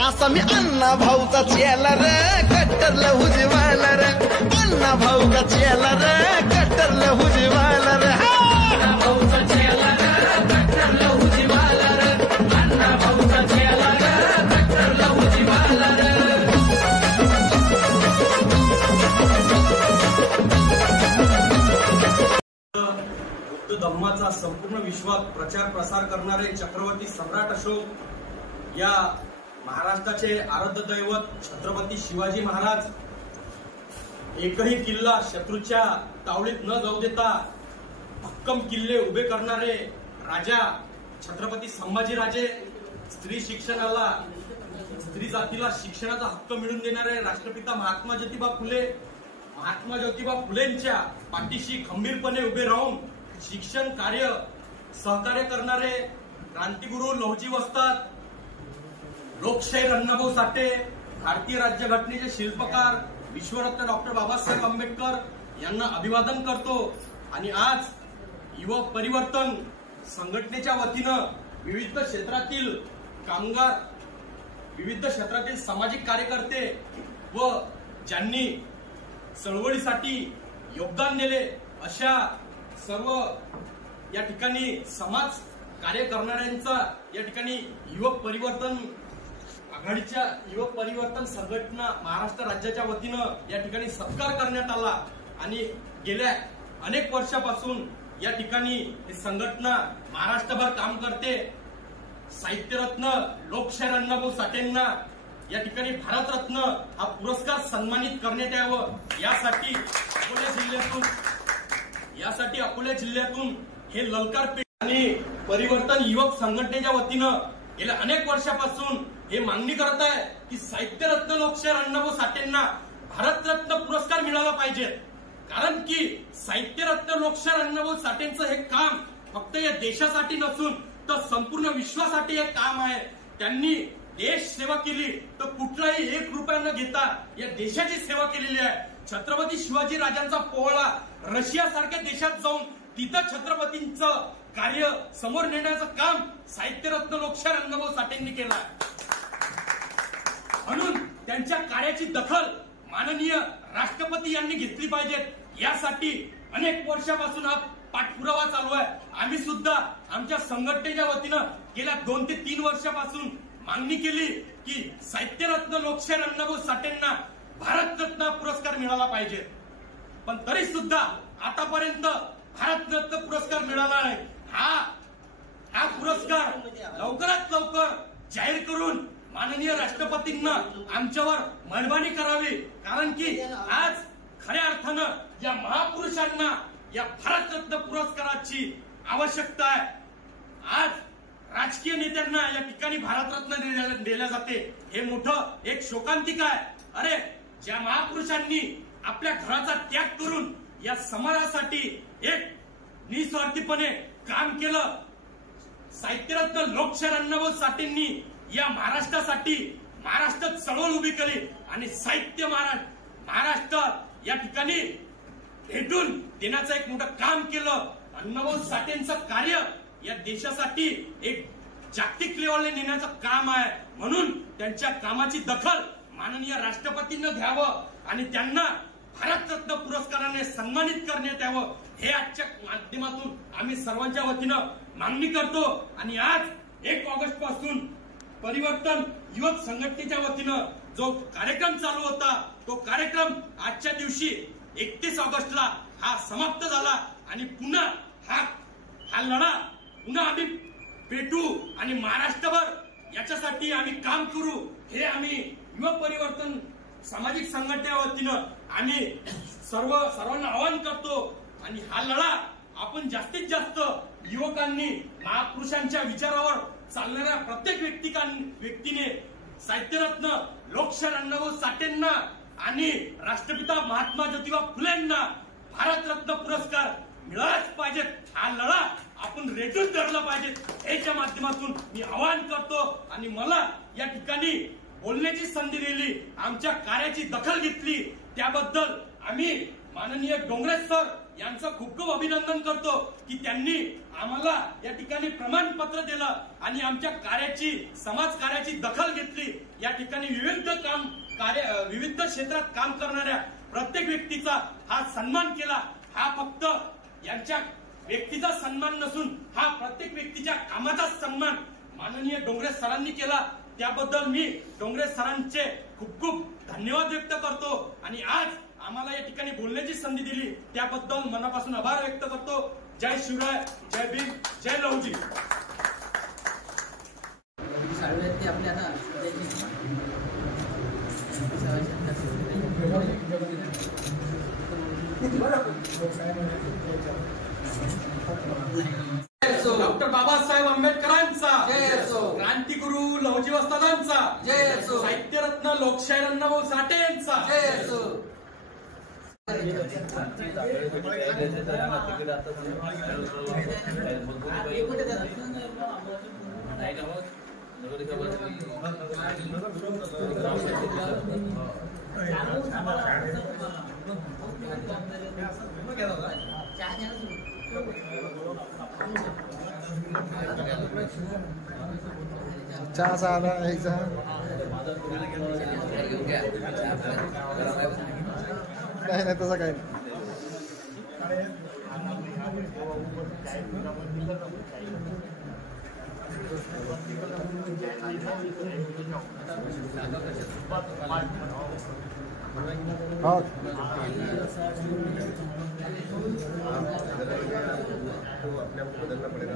असा मी अण्णा भाऊचा चेला रे, कट्टर लहुजीवाला रे, अण्णा भाऊचा चेला रे, कट्टर लहुजीवाला रे, अण्णा भाऊचा चेला रे, कट्टर लहुजीवाला रे, अण्णा भाऊचा चेला रे, कट्टर लहुजीवाला रे। बुद्ध धम्माचा संपूर्ण विश्वात प्रचार प्रसार करणारे चक्रवर्ती सम्राट अशोक या महाराष्ट्राचे आराध्य दैवत छत्रपती शिवाजी महाराज एकही किल्ला शत्रूच्या तावडीत न जाऊ देता भक्कम किल्ले उभे करणारे राजा छत्रपती संभाजीराजे, स्त्री शिक्षणाला, स्त्री जातीला शिक्षणाचा हक्क मिळवून देणारे राष्ट्रपिता महात्मा ज्योतिबा फुलेंच्या पाठीशी खंबीरपणे उभे राहून शिक्षण कार्य सहकार्य करणारे क्रांतिगुरु लहुजी वस्ताद, लोकशाहीर अण्णाभाऊ साठे, भारतीय राज्यघटनेचे शिल्पकार विश्वरत्न डॉक्टर बाबासाहेब आंबेडकर यांना अभिवादन करतो। आणि आज युवा परिवर्तन संघटनेच्या वतीनं विविध क्षेत्रातील कामगार, विविध क्षेत्रातील सामाजिक कार्यकर्ते व ज्यांनी चळवळीसाठी योगदान दिले अशा सर्व या ठिकाणी समाज कार्य करणाऱ्यांचा या ठिकाणी युवक परिवर्तन आघाडीच्या युवक परिवर्तन संघटना महाराष्ट्र राज्याच्या वतीनं या ठिकाणी सत्कार करण्यात आला। आणि गेल्या अनेक वर्षापासून या ठिकाणी ही संघटना महाराष्ट्रभर काम करते। साहित्यरत्न लोकशाहीर अण्णाभाऊ साठेंना या ठिकाणी भारतरत्न हा पुरस्कार सन्मानित करण्यात यावं यासाठी अकोला जिल्ह्यातून हे ललकार पेठ आणि परिवर्तन युवक संघटनेच्या वतीनं गेल्या अनेक वर्षापासून हे मागणी करत आहे की साहित्यरत्न लोकशाहीर अण्णाभाऊ साठेंना भारतरत्न पुरस्कार मिळाला पाहिजे। कारण की साहित्यरत्न लोकशाहीर अण्णाभाऊ साठेंचं हे काम फक्त या देशासाठी नसून तर संपूर्ण विश्वासाठी हे काम आहे। त्यांनी देश सेवा केली तर कुठलाही 1 रुपया न घेता या देशाची सेवा केलेली आहे। छत्रपती शिवाजी राजांचा पोवाडा रशिया सारख्या देशात जाऊन तिथं छत्रपतींचं कार्य समोर नेण्याचं काम साहित्यरत्न लोकशाहीर अण्णाभाऊ साठेंनी केलं आहे। म्हणून त्यांच्या कार्याची दखल माननीय राष्ट्रपती यांनी घेतली पाहिजे। यासाठी अनेक वर्षापासून हा पाठपुरावा चालू आहे। आम्ही सुद्धा आमच्या संघटनेच्या वतीनं गेल्या 2 ते 3 वर्षापासून मागणी केली की साहित्यरत्न लोकशाहीर अण्णाभाऊ साठेंना भारतरत्न पुरस्कार मिळाला पाहिजे, पण तरी सुद्धा आतापर्यंत भारतरत्न पुरस्कार मिळाला नाही। हा पुरस्कार लवकरात लवकर जाहीर करून माननीय राष्ट्रपतींना आमच्यावर मेहरबानी करावी। कारण की आज खऱ्या अर्थानं या महापुरुषांना या भारतरत्न पुरस्काराची आवश्यकता आहे। आज राजकीय नेत्यांना या ठिकाणी भारतरत्न दिल्या जाते, हे मोठं एक शोकांतिक आहे। अरे, ज्या महापुरुषांनी आपल्या घराचा त्याग करून या समाजासाठी एक निस्वार्थीपणे काम केलं, साहित्यरत्न लोकशाहीर अण्णाभाऊ साठेंनी या महाराष्ट्रासाठी महाराष्ट्रात चळवळ उभी केली आणि साहित्य महाराष्ट्र या ठिकाणी भेटून देण्याचं एक मोठं काम केलं। अण्णाभाऊ साठेंचं कार्य या देशासाठी एक जागतिक लेवलला नेण्याचं काम आहे। म्हणून त्यांच्या कामाची दखल माननीय राष्ट्रपतींना घ्यावं आणि त्यांना भारतरत्न पुरस्काराने सन्मानित करण्यात यावं, हे आजच्या माध्यमातून आम्ही सर्वांच्या वतीनं मागणी करतो। आणि आज 1 ऑगस्ट पासून परिवर्तन युवक संघटनेच्या वतीनं जो कार्यक्रम चालू होता तो कार्यक्रम आजच्या दिवशी 31 ऑगस्टला हा समाप्त झाला आणि पुन्हा हा लढा पुन्हा आम्ही पेटू आणि महाराष्ट्रभर याच्यासाठी आम्ही काम करू, हे आम्ही युवा परिवर्तन सामाजिक संघटनेच्या वतीनं आम्ही सर्वांना आवाहन करतो। आणि हा लढा आपण जास्तीत जास्त युवकांनी महापुरुषांच्या विचारावर चालणाऱ्या प्रत्येक व्यक्तीने साहित्यरत्न लोकशाहीर अण्णाभाऊ साठेंना आणि राष्ट्रपिता महात्मा ज्योतिबा फुलेंना भारतरत्न पुरस्कार मिळालाच पाहिजे। हा लढा आपण रेटून धरला पाहिजे, याच्या माध्यमातून मी आवाहन करतो। आणि मला या ठिकाणी बोलण्याची संधी दिली, आमच्या कार्याची दखल घेतली, त्याबद्दल आम्ही माननीय डोंगरे सर यांचं खूप खूप अभिनंदन करतो की त्यांनी आम्हाला या ठिकाणी प्रमाणपत्र दिलं आणि आमच्या कार्याची समाज कार्याची दखल घेतली। या ठिकाणी विविध क्षेत्रात काम करणाऱ्या प्रत्येक व्यक्तीचा हा सन्मान केला. हा फक्त यांच्या व्यक्तीचा सन्मान नसून हा प्रत्येक व्यक्तीच्या कामाचा सन्मान माननीय डोंगरे सरांनी केला. त्याबद्दल मी डोंगरे सरांचे खूप खूप धन्यवाद व्यक्त करतो आणि आज आम्हाला या ठिकाणी बोलण्याची संधी दिली त्याबद्दल मनापासून आभार व्यक्त करतो. जय शिवराय, जय भीम, जय लहुजी. डॉक्टर बाबासाहेब आंबेडकरांचा क्रांतिगुरु लहुजी वस्तादांचा साहित्यरत्न लोकशाहीर अण्णाभाऊ साठे यांचा चहा झाला यायचा नाही नाही तसं काही नाही. अपने आप को बदलना पड़ेगा.